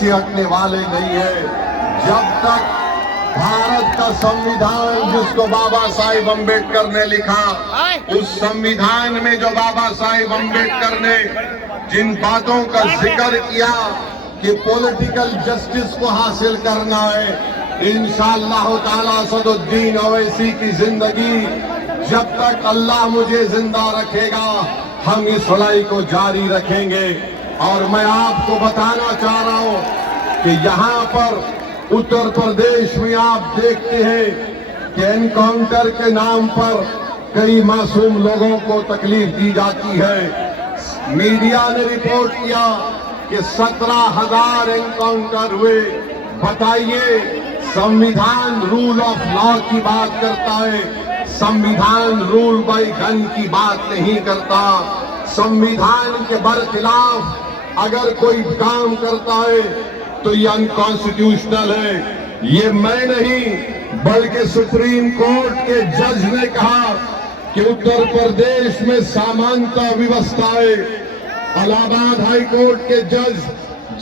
पीछे हटने वाले नहीं है। जब तक भारत का संविधान जिसको बाबा साहिब अम्बेडकर ने लिखा, उस संविधान में जो बाबा साहिब अम्बेडकर ने जिन बातों का जिक्र किया कि पॉलिटिकल जस्टिस को हासिल करना है, इंशाअल्लाह ताला असदुद्दीन ओवैसी की जिंदगी जब तक अल्लाह मुझे जिंदा रखेगा, हम इस लड़ाई को जारी रखेंगे। और मैं आपको बताना चाह रहा हूं कि यहाँ पर उत्तर प्रदेश में आप देखते हैं कि एनकाउंटर के नाम पर कई मासूम लोगों को तकलीफ दी जाती है। मीडिया ने रिपोर्ट किया कि 17,000 एनकाउंटर हुए। बताइए, संविधान रूल ऑफ लॉ की बात करता है, संविधान रूल बाय गन की बात नहीं करता। संविधान के बरखिलाफ अगर कोई काम करता है तो ये अनकॉन्स्टिट्यूशनल है। ये मैं नहीं बल्कि सुप्रीम कोर्ट के जज ने कहा कि उत्तर प्रदेश में समानता व्यवस्था है। इलाहाबाद हाई कोर्ट के जज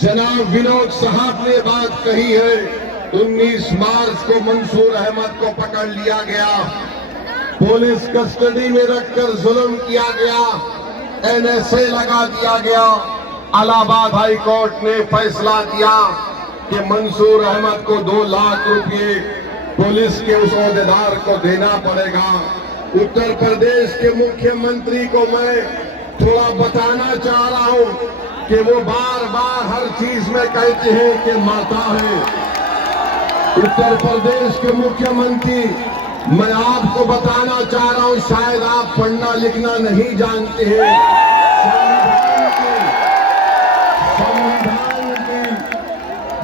जनाब विनोद साहब ने बात कही है। 19 मार्च को मंसूर अहमद को पकड़ लिया गया, पुलिस कस्टडी में रखकर जुल्म किया गया, NSA लगा दिया गया। इलाहाबाद हाई कोर्ट ने फैसला दिया कि मंसूर अहमद को 2 लाख रुपए पुलिस के उस ओहदेदार को देना पड़ेगा। उत्तर प्रदेश के मुख्यमंत्री को मैं थोड़ा बताना चाह रहा हूं कि वो बार बार हर चीज में कहते हैं कि माता है। उत्तर प्रदेश के मुख्यमंत्री, मैं आपको बताना चाह रहा हूं, शायद आप पढ़ना लिखना नहीं जानते हैं। संविधान की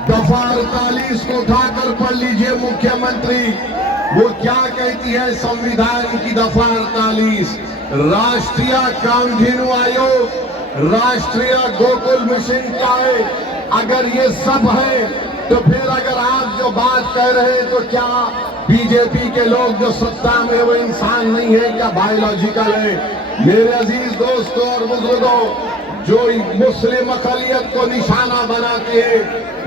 दफा 48 को उठाकर पढ़ लीजिए मुख्यमंत्री, वो क्या कहती है संविधान की दफा 48, राष्ट्रीय कामधेनु आयोग, राष्ट्रीय गोकुल मिशन का है। अगर ये सब है तो फिर अगर आप जो बात कह रहे हैं तो क्या बीजेपी के लोग जो सत्ता में वो इंसान नहीं है, क्या बायोलॉजिकल है? मेरे अजीज दोस्तों और बुजुर्गों, जो मुस्लिम अकलियत को निशाना बनाते हैं,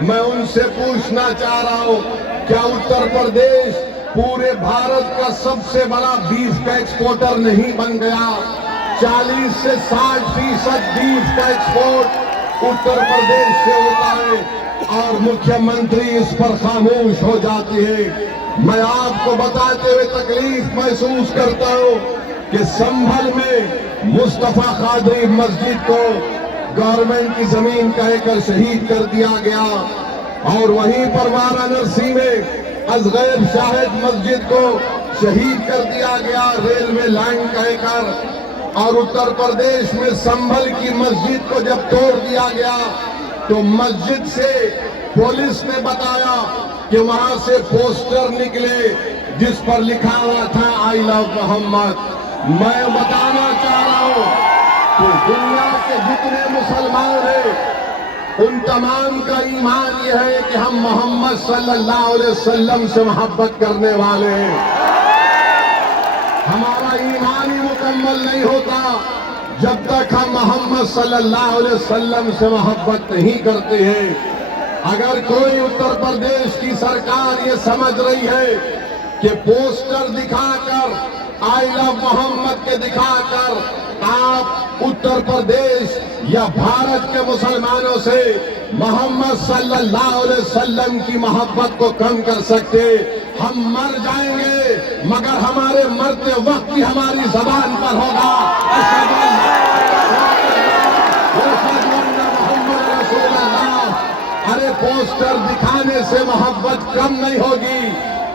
मैं उनसे पूछना चाह रहा हूं, क्या उत्तर प्रदेश पूरे भारत का सबसे बड़ा बीफ का एक्सपोर्टर नहीं बन गया? 40 से 60% बीफ का एक्सपोर्ट उत्तर प्रदेश से होता है और मुख्यमंत्री इस पर खामोश हो जाते हैं। मैं आपको बताते हुए तकलीफ महसूस करता हूं कि संभल में मुस्तफा कादरी मस्जिद को गवर्नमेंट की जमीन कहकर शहीद कर दिया गया और वहीं पर वाराणसी में असगैर शाहिद मस्जिद को शहीद कर दिया गया रेलवे लाइन कहकर। और उत्तर प्रदेश में संभल की मस्जिद को जब तोड़ दिया गया तो मस्जिद से पुलिस ने बताया कि वहां से पोस्टर निकले जिस पर लिखा हुआ था आई लव मोहम्मद। मैं बताना चाह रहा हूं कि दुनिया के जितने मुसलमान हैं उन तमाम का ईमान यह है कि हम मोहम्मद सल्लल्लाहु अलैहि वसल्लम से मोहब्बत करने वाले हैं। हमारा ईमान ही मुकम्मल नहीं होता जब तक हम मोहम्मद सल्लल्लाहु अलैहि वसल्लम से मोहब्बत नहीं करते हैं। अगर कोई उत्तर प्रदेश की सरकार ये समझ रही है कि पोस्टर दिखाकर आई लव मोहम्मद के दिखाकर आप उत्तर प्रदेश या भारत के मुसलमानों से मोहम्मद सल्लल्लाहु अलैहि वसल्लम की मोहब्बत को कम कर सकते, हम मर जाएंगे मगर हमारे मरते वक्त भी हमारी जबान पर होगा अरे पोस्टर दिखाने से मोहब्बत कम नहीं होगी।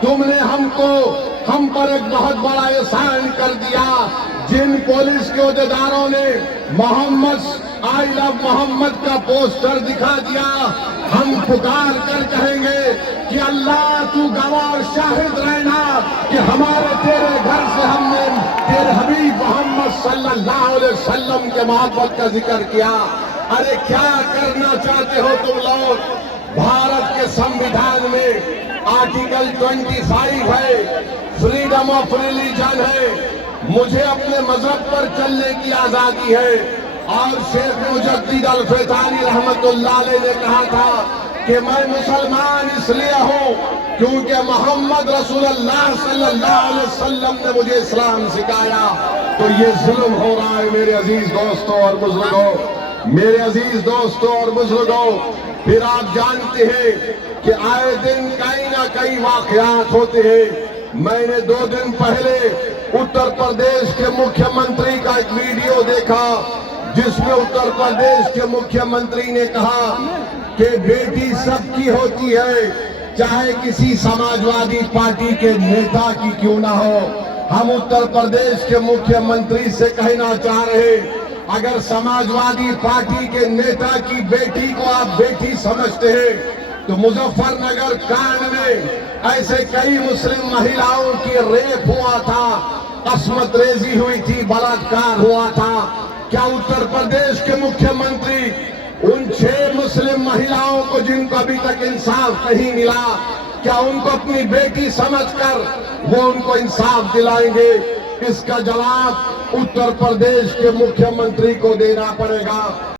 तुमने हम पर एक बहुत बड़ा एहसान कर दिया। जिन पुलिस के ओहदेदारों ने मोहम्मद आई लव मोहम्मद का पोस्टर दिखा दिया, हम पुकार कर कहेंगे कि अल्लाह तू गवाह और शाहिद रहना कि हमारे तेरे घर से हमने तेरे हबीब मोहम्मद सल्लल्लाहु अलैहि वसल्लम के मोहब्बत का जिक्र किया। अरे क्या करना चाहते हो तुम लोग? भारत के संविधान में आर्टिकल 25 है, फ्रीडम ऑफ रिलीजन है, मुझे अपने मजहब पर चलने की आजादी है। और शेख मुजद्दिद अल फैजानी रहमतुल्लाह अलैह ने कहा था कि मैं मुसलमान इसलिए हूं क्योंकि मोहम्मद रसूलुल्लाह सल्लल्लाहु अलैहि वसल्लम ने मुझे इस्लाम सिखाया, तो ये जुल्म हो रहा है मेरे अजीज दोस्तों और बुजुर्गों। मेरे अजीज दोस्तों और बुजुर्गों, फिर आप जानते हैं कि आए दिन कहीं ना कहीं वाकयात होते हैं। मैंने 2 दिन पहले उत्तर प्रदेश के मुख्यमंत्री का एक वीडियो देखा जिसमें उत्तर प्रदेश के मुख्यमंत्री ने कहा कि बेटी सबकी होती है, चाहे किसी समाजवादी पार्टी के नेता की क्यों ना हो। हम उत्तर प्रदेश के मुख्यमंत्री से कहना चाह रहे, अगर समाजवादी पार्टी के नेता की बेटी को आप बेटी समझते हैं तो मुजफ्फरनगर कांड में ऐसे कई मुस्लिम महिलाओं की रेप हुआ था, अस्मत रेजी हुई थी, बलात्कार हुआ था। क्या उत्तर प्रदेश के मुख्यमंत्री उन 6 मुस्लिम महिलाओं को जिनको अभी तक इंसाफ नहीं मिला, क्या उनको अपनी बेटी समझकर वो उनको इंसाफ दिलाएंगे? इसका जवाब उत्तर प्रदेश के मुख्यमंत्री को देना पड़ेगा।